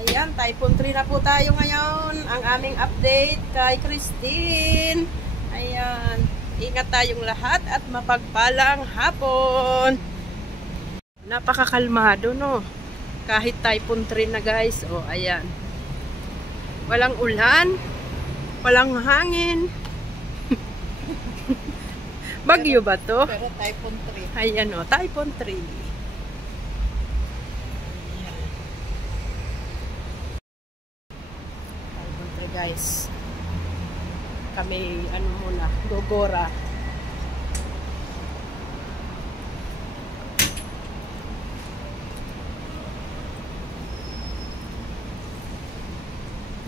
Ayan, Typhoon 3 na po tayo ngayon. Ang aming update kay Christine. Ayan, ingat tayong lahat at mapagpalang hapon. Napakakalmado, no? Kahit Typhoon 3 na, guys. O, ayan. Walang ulan, walang hangin. Bagyo ba to? Pero Typhoon 3. Ayan, o, Typhoon 3. Guys, kami ano muna, gogora.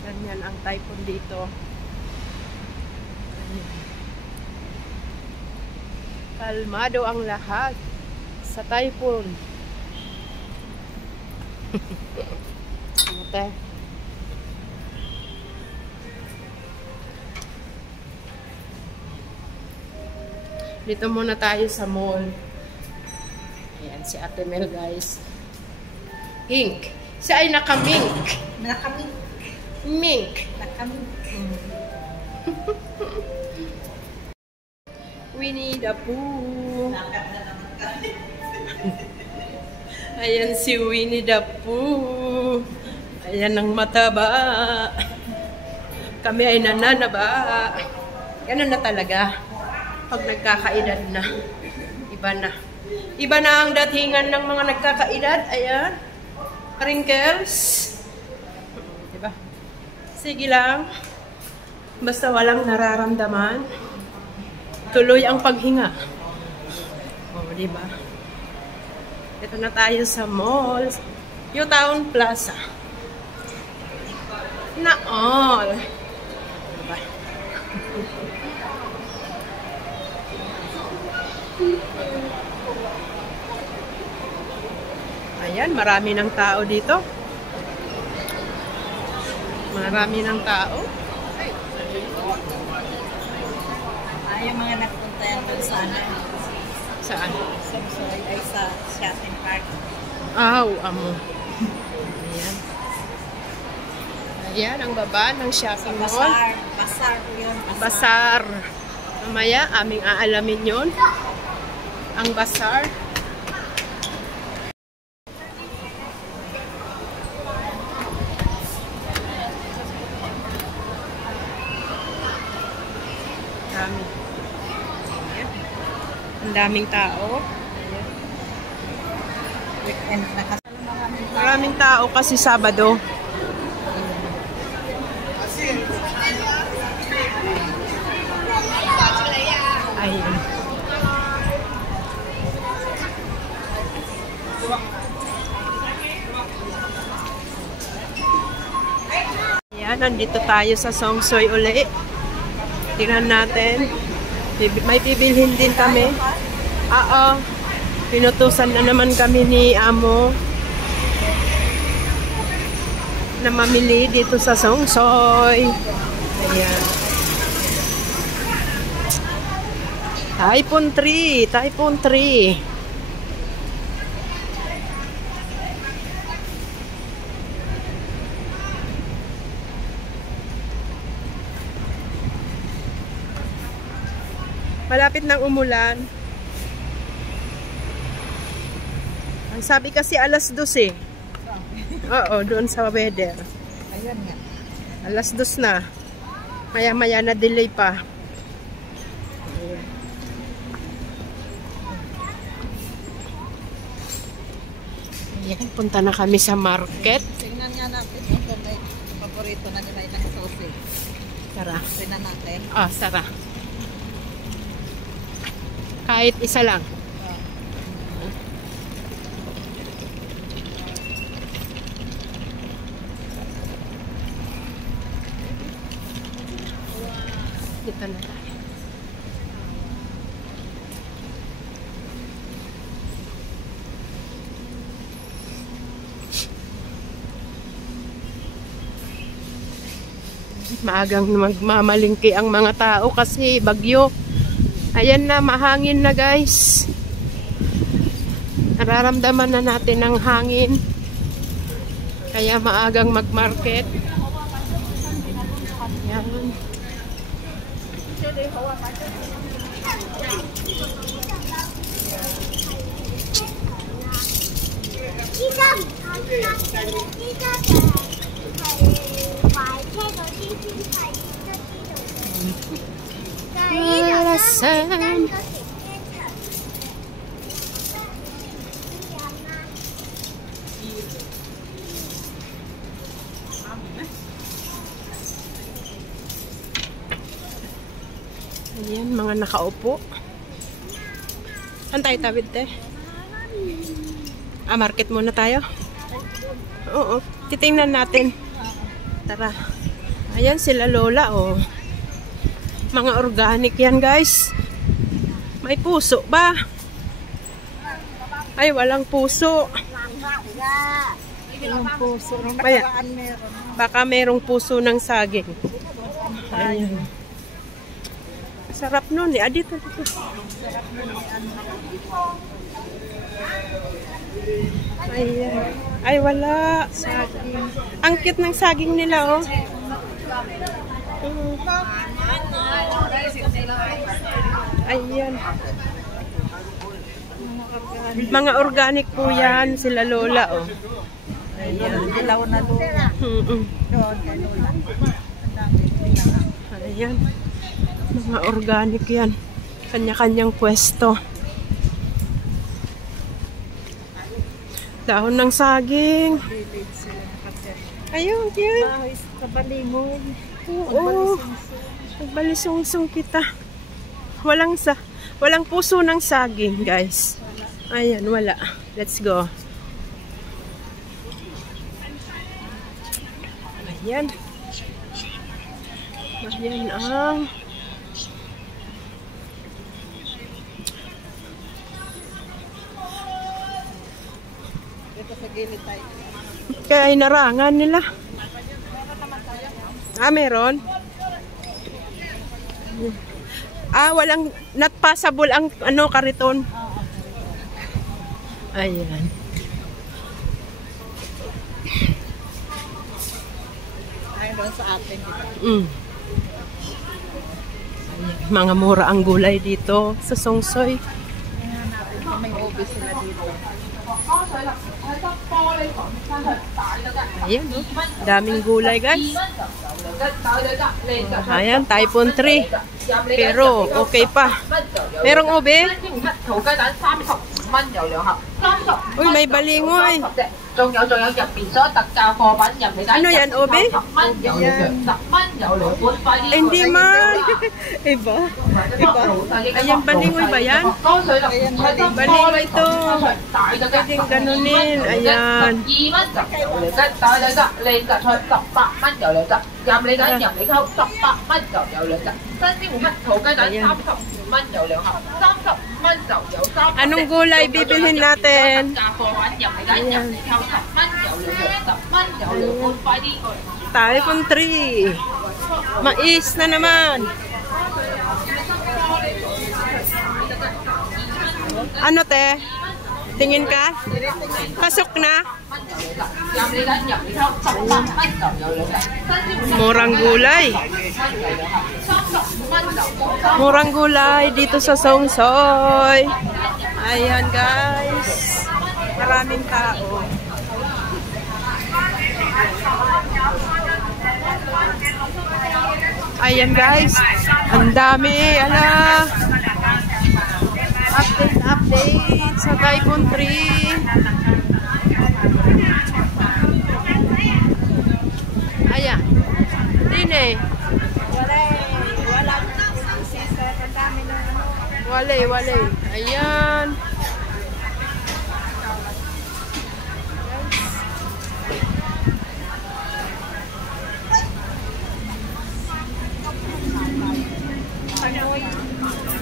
Ganyan ang typhoon dito. Ganyan. Kalmado ang lahat sa typhoon. Ate. Dito muna tayo sa mall. Ayan, si Ate Mel, guys. Pink. Siya ay naka-mink. Naka-mink. Mink. Naka-mink. Winnie the Pooh. Ayan si Winnie the Pooh. Ayan ang mataba. Kami ay nananaba. Ganun na talaga. Pag nagkakaedad na, iba na ang datingan ng mga nagkakaedad. Ayan, wrinkles, diba? Sige lang, basta walang nararamdaman, tuloy ang paghinga. O, diba? Ito na tayo sa mall, Utown Plaza na all. Diba? Ayan, marami ng tao dito. Marami ng tao. Yung mga nagpunta yan doon sa ano. Saan? Ay sa shopping park. Aw, amo. Ayan. Ayan, ang baba ng shopping mall. Basar. Basar yun. Basar. Mamaya, aming aalamin yon. Ang basar. Dami. Ayan. Ang daming tao. Ayan. Weekend na kasi. Maraming tao kasi Sabado. Ayan. Ayan, nandito tayo sa Songsoy uli. Tingnan natin. May bibilhin din kami. Oo. Pinutusan na naman kami ni Amo na mamili dito sa Songsoy. Ayan. Typhoon 3. Typhoon 3. Malapit ng umulan. Ang sabi kasi alas 2 eh. Oo, doon sa weather. Ayun nga. Alas 2 na. Maya-maya na delay pa. Ayan, punta na kami sa market. Tingnan nga natin kung may paborito na nila ilang sausage. Tara. Tingnan natin. Ah, Sara. Kahit isa lang. Dito na tayo. Maagang magmamalingki ang mga tao kasi bagyo. Ayan na, mahangin na guys. Nararamdaman na natin ang hangin. Kaya maagang mag-market. Ayan. Alasan. Ayan, mga nakaupo. Saan tayo tawid, te? Market muna tayo? Oo, titingnan natin. Tara. Ayan sila lola, oh. Mga organic yan, guys. May puso ba? Ay, walang puso. Walang puso. Baka merong puso ng saging. Ayan. Sarap nun. Dito. Ayan. Ay, wala. Saging. Ang cute ng saging nila, oh. Ayan. Mga organic po yan. Sila lola, oh. Ayan. Dilaw na lola. Doon kay lola. Ayan. Mga organic yan. Kanya-kanyang pwesto. Dahon ng saging. Ayun, yun. Kabalingon. Oo. Nagbalisungsong kita. Walang puso ng saging, guys. Ayan, wala. Let's go. Ayan. Ayan ang... Dito sa gilid tayo. Kaya inarangan nila. Meron? Walang not passable ang kariton. Ayan. Ayun doon sa atin. Ayan. Mga mura ang gulay dito sa Songsoy. Tingnan natin kung may obis sila dito. Ayan, oh. Daming gulay, guys. Ayan, Typhoon 3. Pero, okay pa. Merong ube? Uy, may balingoy. Ano yan, ube? Hindi man. Iba. Ayan, balingoy ba yan? Balingoy ito. Pwedeng ganunin. Ayan. Anong gulay bibilhin natin? Ayan. Typhoon 3. Mais na naman. Ano, te? Tingin ka? Pasok na? Murang gulay. Murang gulay dito sa Songsoy. Ayan, guys. Maraming tao. Ayan, guys. Ang dami. Ala. Update sa Typhoon 3. Ayan. Dine. Wale. Ayan.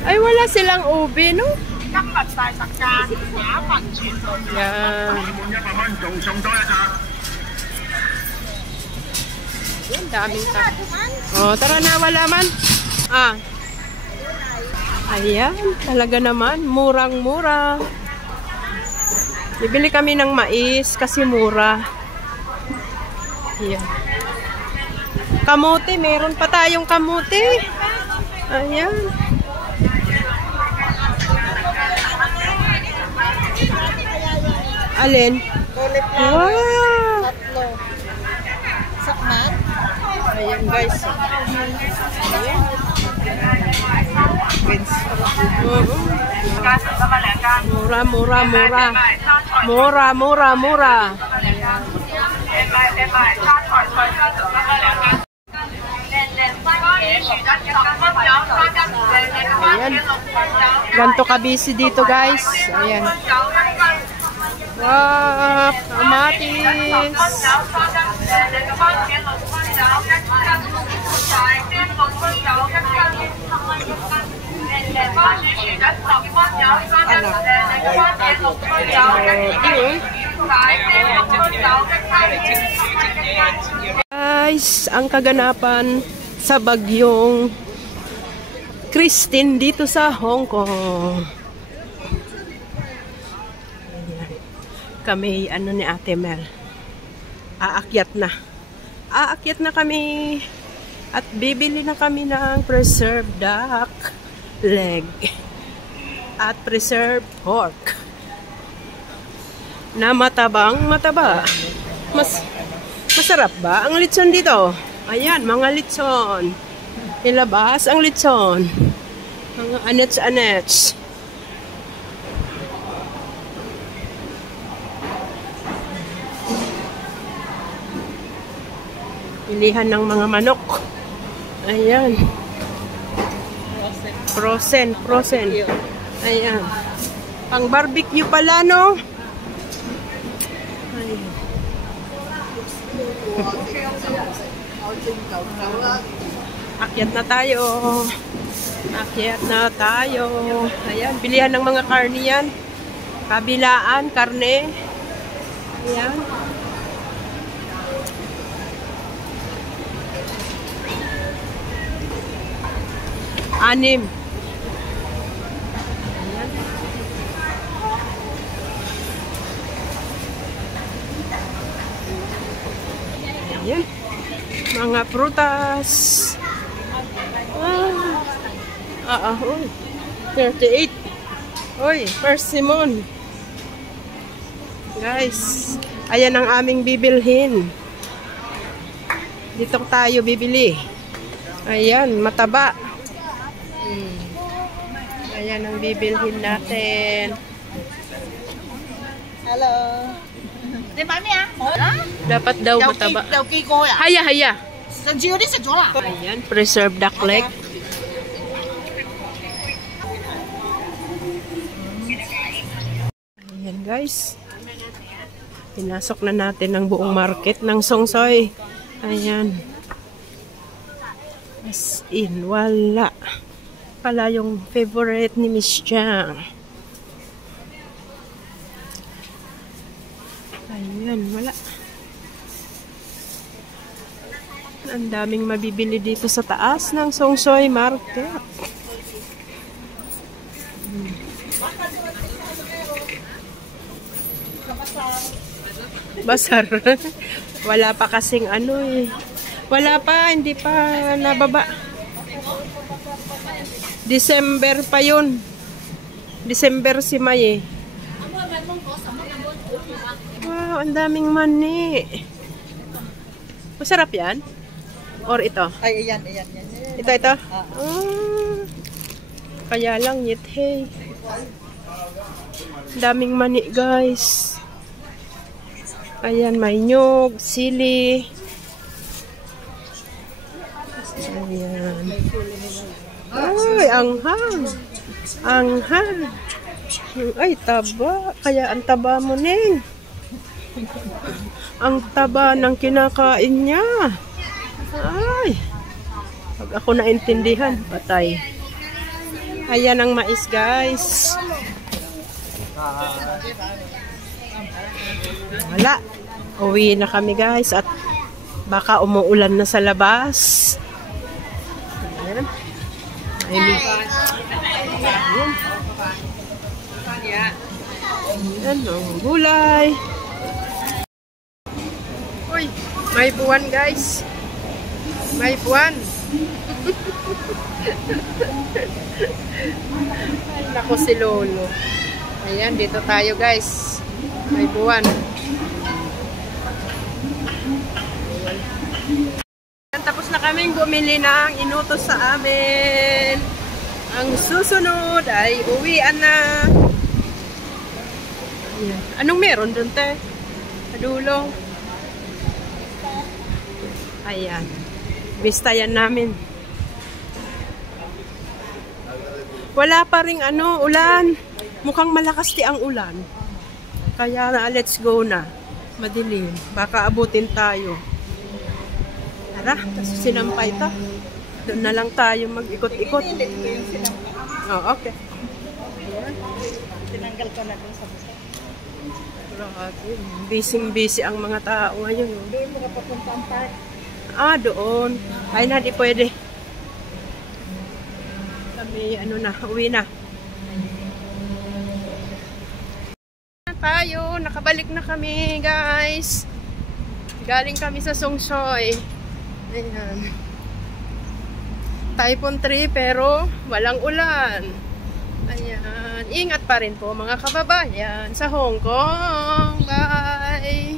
Ay, wala silang ube, no? Yan. Yan, daming tao. Oh, tara na, wala man. Ayan, talaga naman, murang-mura. Bibili kami ng mais kasi mura. Ayan. Kamote, meron pa tayong kamote. Ayan. Alin? Cauliflower. Wow! Tatlo. Sakman. Ayan guys. Ayan. Mura, mura, mura. Mura, mura, mura. Ayan. Ganto ka-busy dito guys. Ayan. Wow, kamatis. Guys, ang kaganapan sa bagyong Christine dito sa Hong Kong. Kami, ano ni Ate Mel, aakyat na. Aakyat na kami at bibili na kami ng preserved duck leg at preserved pork na mataba. Masarap ba ang litson dito? Ayan, mga litson. Ilabas ang litson. Mga anets-anets. Pilihan ng mga manok. Ayan. Frozen. Ayan. Pang barbecue pala, no? Ayan. Akyat na tayo. Ayan. Bilihan ng mga karne yan. Kabilaan, karne. Ayan. Anim. Ayan. Mga prutas. Uy. 38. Uy, persimmon. Guys, ayan ang aming bibilhin. Dito tayo bibili. Ayan, mataba. Ayan ang bibilhin natin. Hello. Dapat daw mataba. Haya. Ayan, preserved duck leg. Ayan guys. Pinasok na natin ang buong market ng Songsoy. Ayan. As in, wala. Pala yung favorite ni Miss Chang. Ayan, wala. Ang daming mabibili dito sa taas ng Songsoy Market. Basar. Wala pa kasing ano eh. Wala pa, hindi pa nababa. December pa yun. December si May eh. Wow, ang daming mani. Masarap yan? Or ito? Ay, ayan. Ito? Kaya lang, yet hey. Daming mani guys. Ayan, may nyug, sili. Ayan. Ay, anghang. Ay, taba. Kaya ang taba mo, Neng. Ang taba ng kinakain niya. Ay. Pag ako naintindihan, patay. Ayan ang mais, guys. Wala. Uwi na kami, guys. At baka umuulan na sa labas. Ayan. Ayan o, gulay. Uy, may buwan guys. May buwan. Ay, naku si Lolo. Ayan, dito tayo guys. May buwan. Ayan, tapos na kaming bumili ng inutos sa amin. Ang susunod ay uwian na. Ayan. Anong meron dun, te? Padulong. Ayan. Bistayan namin. Wala pa ring ulan. Mukhang malakas ang ulan. Kaya let's go na. Madilim. Baka abutin tayo. Tara, kasi sinampay ito. Doon na lang tayo mag-ikot-ikot. Oh, okay. Ayan. Tinanggal ko na dun sa busa. Busy-busy ang mga tao ngayon. Doon mo papunta ang park. Ah, doon. Ay na, di pwede. Kami, uwi na. Tayo, nakabalik na kami, guys. Galing kami sa Songsoy. Ayan. Typhoon 3, pero walang ulan. Ayan. Ingat pa rin po, mga kababayan, sa Hong Kong. Bye!